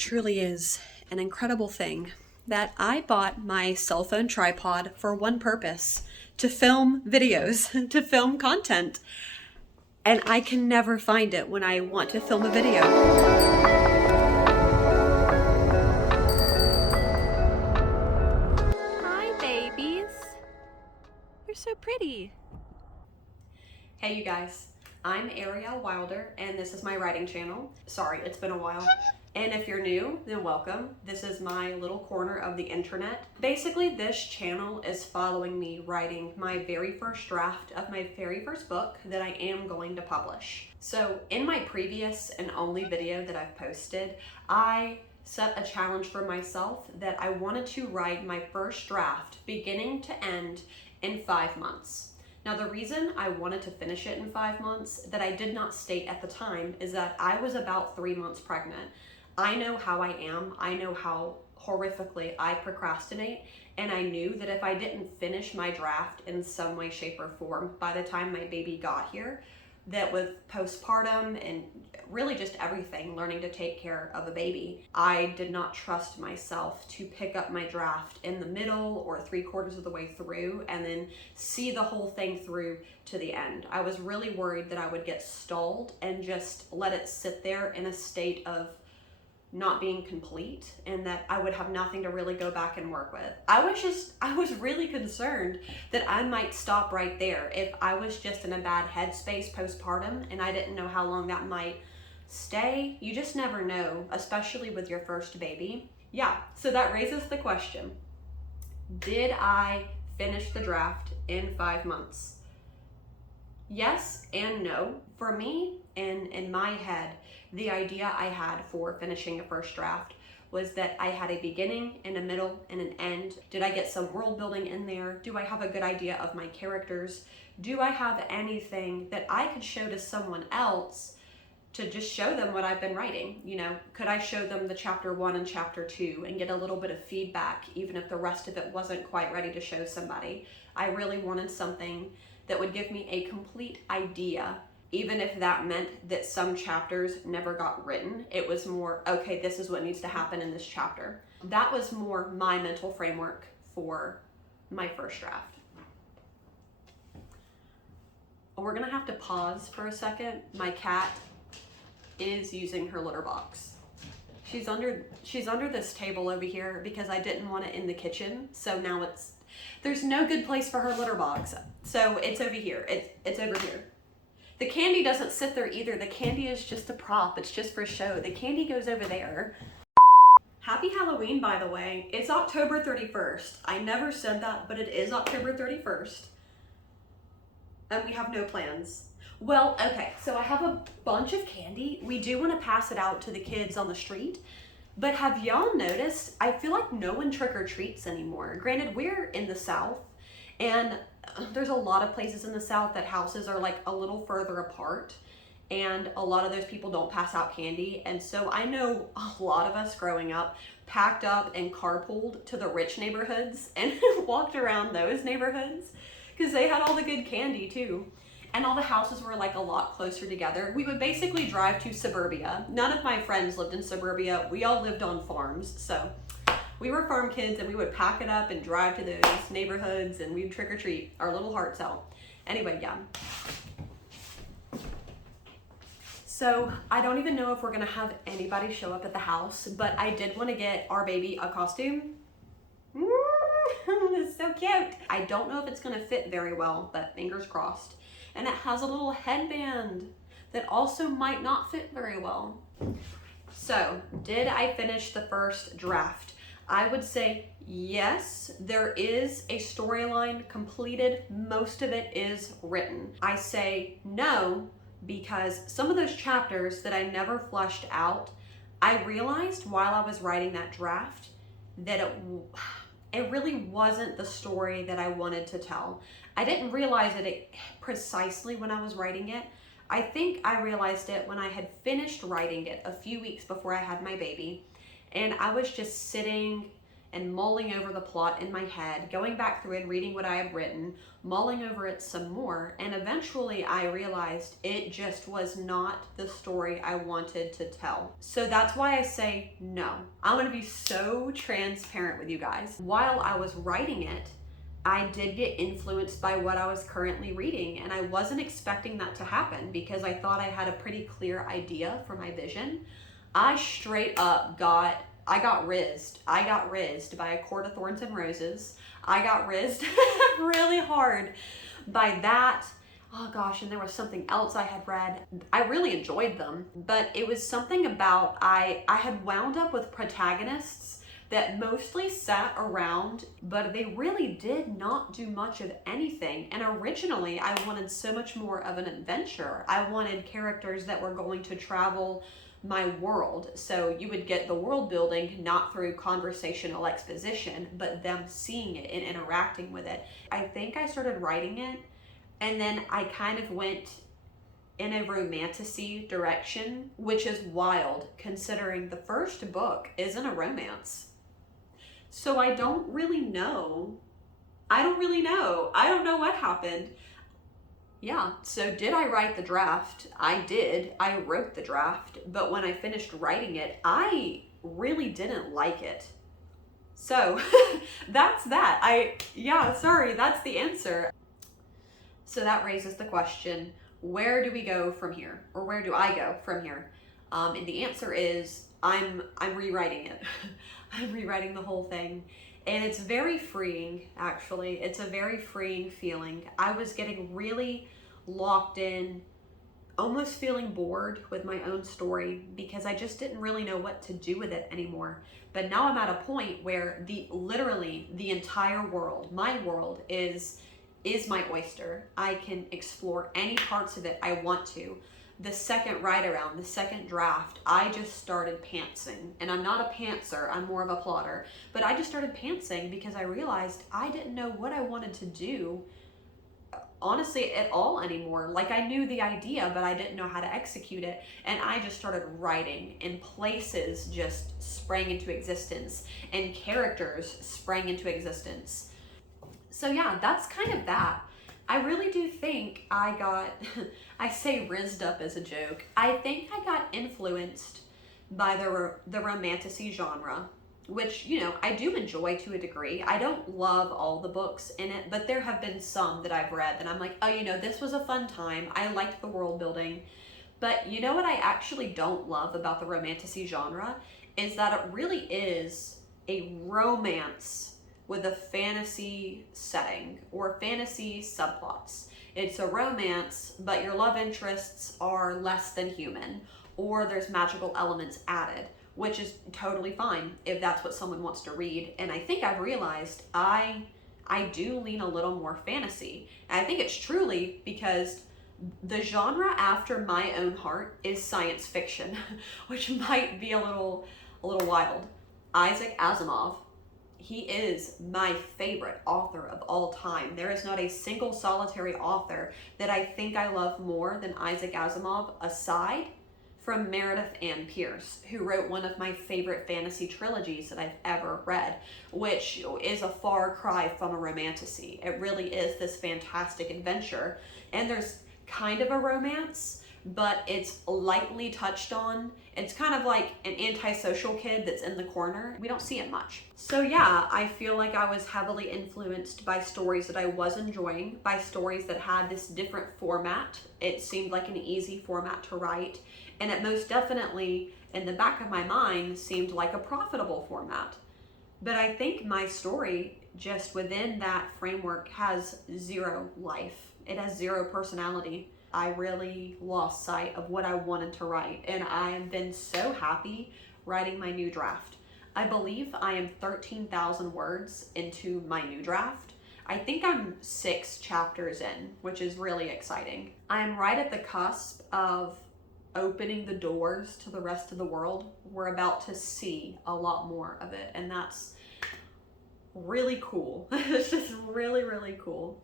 truly is an incredible thing that I bought my cell phone tripod for one purpose: to film videos, to film content. And I can never find it when I want to film a video. Hi, babies. You're so pretty. Hey, you guys. I'm Ariel Wilder, and this is my writing channel. Sorry, it's been a while. And if you're new, then welcome. This is my little corner of the internet. Basically, this channel is following me writing my very first draft of my very first book that I am going to publish. So in my previous and only video that I've posted, I set a challenge for myself that I wanted to write my first draft beginning to end in 5 months. Now, the reason I wanted to finish it in 5 months that I did not state at the time is that I was about 3 months pregnant. I know how I am. I know how horrifically I procrastinate. And I knew that if I didn't finish my draft in some way, shape, or form by the time my baby got here, that with postpartum and really just everything, learning to take care of a baby, I did not trust myself to pick up my draft in the middle or 3/4 of the way through and then see the whole thing through to the end. I was really worried that I would get stalled and just let it sit there in a state of not being complete and that I would have nothing to really go back and work with. I was really concerned that I might stop right there if I was just in a bad headspace postpartum and I didn't know how long that might stay. You just never know, especially with your first baby. Yeah, so that raises the question, did I finish the draft in 5 months? Yes and no. For me, in my head, the idea I had for finishing a first draft was that I had a beginning and a middle and an end. Did I get some world building in there? Do I have a good idea of my characters? Do I have anything that I could show to someone else to just show them what I've been writing? You know, could I show them the chapter 1 and chapter 2 and get a little bit of feedback, even if the rest of it wasn't quite ready to show somebody? I really wanted something that would give me a complete idea, even if that meant that some chapters never got written. It was more, okay, this is what needs to happen in this chapter. That was more my mental framework for my first draft. We're gonna have to pause for a second. My cat is using her litter box. She's under this table over here because I didn't want it in the kitchen. So now there's no good place for her litter box. So it's over here. It's over here. The candy doesn't sit there either. The candy is just a prop. It's just for show. The candy goes over there. Happy Halloween, by the way. It's October 31st. I never said that, but it is October 31st. And we have no plans. Well, okay, so I have a bunch of candy. We do want to pass it out to the kids on the street. But have y'all noticed, I feel like no one trick-or-treats anymore. Granted, we're in the South, and there's a lot of places in the South that houses are like a little further apart, and a lot of those people don't pass out candy. And so I know a lot of us growing up packed up and carpooled to the rich neighborhoods and walked around those neighborhoods because they had all the good candy too. And all the houses were like a lot closer together. We would basically drive to suburbia. None of my friends lived in suburbia. We all lived on farms. So we were farm kids and we would pack it up and drive to those neighborhoods and we'd trick or treat our little hearts out. Anyway, yeah. So I don't even know if we're gonna have anybody show up at the house, but I did want to get our baby a costume. It's so cute. I don't know if it's gonna fit very well, but fingers crossed. And it has a little headband that also might not fit very well. So, did I finish the first draft? I would say yes. There is a storyline completed. Most of it is written. I say no because some of those chapters that I never fleshed out, I realized while I was writing that draft that it really wasn't the story that I wanted to tell. I didn't realize it precisely when I was writing it. I think I realized it when I had finished writing it a few weeks before I had my baby. And I was just sitting and mulling over the plot in my head, going back through and reading what I had written, mulling over it some more, and eventually I realized it just was not the story I wanted to tell. So that's why I say no. I'm gonna be so transparent with you guys. While I was writing it, I did get influenced by what I was currently reading, and I wasn't expecting that to happen because I thought I had a pretty clear idea for my vision. I straight up got rizzed. I got rizzed by A Court of Thorns and Roses. I got rizzed really hard by that. Oh gosh, and there was something else I had read. I really enjoyed them, but it was something about I had wound up with protagonists that mostly sat around, but they really did not do much of anything. And originally, I wanted so much more of an adventure. I wanted characters that were going to travel my world. So you would get the world building not through conversational exposition, but them seeing it and interacting with it. I think I started writing it, and then I kind of went in a romantasy direction, which is wild considering the first book isn't a romance. So I don't really know. I don't know what happened. Yeah, so did I write the draft? I did. I wrote the draft, but when I finished writing it, I really didn't like it. So that's that. Sorry, that's the answer. So that raises the question, where do we go from here? Or where do I go from here? And the answer is I'm rewriting it. I'm rewriting the whole thing. And it's very freeing, actually. It's a very freeing feeling. I was getting really locked in, almost feeling bored with my own story because I just didn't really know what to do with it anymore. But now I'm at a point where literally the entire world, my world is my oyster. I can explore any parts of it I want to. The second write around, the second draft, I just started pantsing. And I'm not a pantser, I'm more of a plotter. But I just started pantsing because I realized I didn't know what I wanted to do, honestly, at all anymore. Like, I knew the idea, but I didn't know how to execute it. And I just started writing, and places just sprang into existence, and characters sprang into existence. So yeah, that's kind of that. I really do think I got, I say rizzed up as a joke. I think I got influenced by the romantasy genre, which, you know, I do enjoy to a degree. I don't love all the books in it, but there have been some that I've read that I'm like, oh, you know, this was a fun time. I liked the world building. But you know what I actually don't love about the romantasy genre is that it really is a romance with a fantasy setting or fantasy subplots. It's a romance, but your love interests are less than human, or there's magical elements added, which is totally fine if that's what someone wants to read. And I think I've realized I do lean a little more fantasy. And I think it's truly because the genre after my own heart is science fiction, which might be a little wild. Isaac Asimov. He is my favorite author of all time. There is not a single solitary author that I think I love more than Isaac Asimov, aside from Meredith Ann Pierce, who wrote one of my favorite fantasy trilogies that I've ever read, which is a far cry from a romantasy. It really is this fantastic adventure. And there's kind of a romance, but it's lightly touched on. It's kind of like an antisocial kid that's in the corner. We don't see it much. So yeah, I feel like I was heavily influenced by stories that I was enjoying, by stories that had this different format. It seemed like an easy format to write, and it most definitely, in the back of my mind, seemed like a profitable format. But I think my story, just within that framework, has zero life. It has zero personality. I really lost sight of what I wanted to write, and I have been so happy writing my new draft. I believe I am 13,000 words into my new draft. I think I'm 6 chapters in, which is really exciting. I am right at the cusp of opening the doors to the rest of the world. We're about to see a lot more of it, and that's really cool. It's just really, really cool.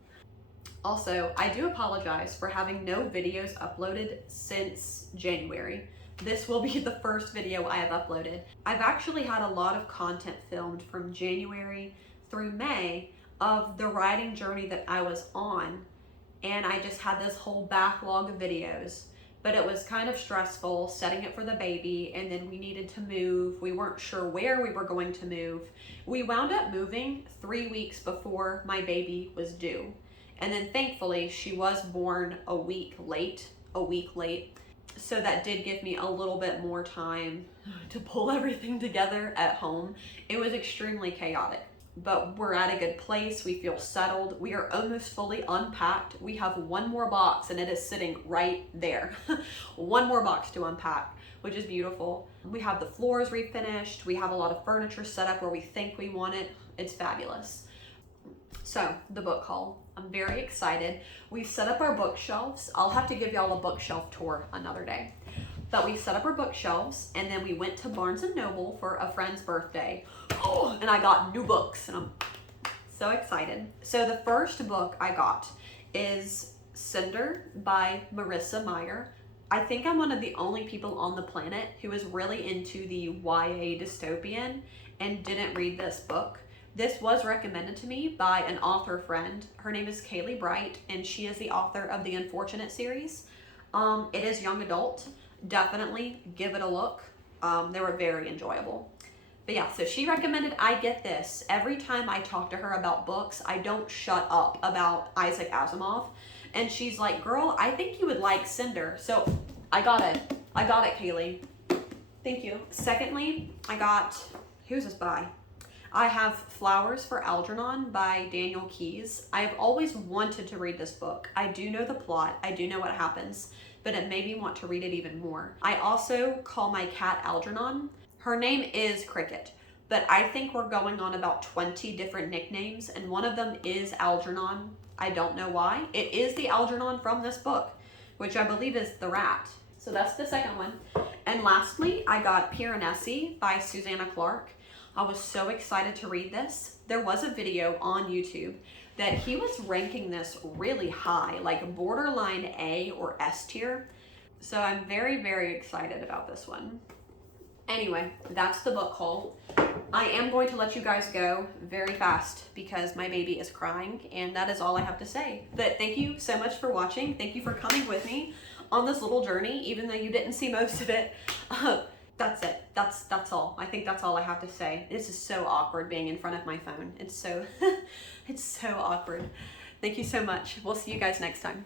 Also, I do apologize for having no videos uploaded since January. this will be the first video I have uploaded. I've actually had a lot of content filmed from January through May of the riding journey that I was on, and I just had this whole backlog of videos. But it was kind of stressful setting it for the baby, and then we needed to move. We weren't sure where we were going to move. We wound up moving 3 weeks before my baby was due. And then thankfully she was born a week late. So that did give me a little bit more time to pull everything together at home. It was extremely chaotic, but we're at a good place. We feel settled. We are almost fully unpacked. We have one more box and it is sitting right there. One more box to unpack, which is beautiful. We have the floors refinished. We have a lot of furniture set up where we think we want it. It's fabulous. So the book haul, I'm very excited. We set up our bookshelves. I'll have to give y'all a bookshelf tour another day. But we set up our bookshelves, and then we went to Barnes & Noble for a friend's birthday. Oh, and I got new books, and I'm so excited. So the first book I got is Cinder by Marissa Meyer. I think I'm one of the only people on the planet who is really into the YA dystopian and didn't read this book. This was recommended to me by an author friend. Her name is Kaylee Bright, and she is the author of the Unfortunate series. It is young adult. Definitely give it a look. They were very enjoyable. But yeah, so she recommended I get this. Every time I talk to her about books, I don't shut up about Isaac Asimov. And she's like, girl, I think you would like Cinder. So I got it. I got it, Kaylee. Thank you. Secondly, I got, who's this by? I have Flowers for Algernon by Daniel Keyes. I have always wanted to read this book. I do know the plot. I do know what happens, but it made me want to read it even more. I also call my cat Algernon. Her name is Cricket, but I think we're going on about 20 different nicknames, and one of them is Algernon. I don't know why. It is the Algernon from this book, which I believe is the rat. So that's the second one. And lastly, I got Piranesi by Susanna Clarke. I was so excited to read this. There was a video on YouTube that he was ranking this really high, like borderline A or S tier. So I'm very, very excited about this one. Anyway, that's the book haul. I am going to let you guys go very fast because my baby is crying, and that is all I have to say. But thank you so much for watching. Thank you for coming with me on this little journey, even though you didn't see most of it. That's it. That's all. I think that's all I have to say. This is so awkward being in front of my phone. It's so, it's so awkward. Thank you so much. We'll see you guys next time.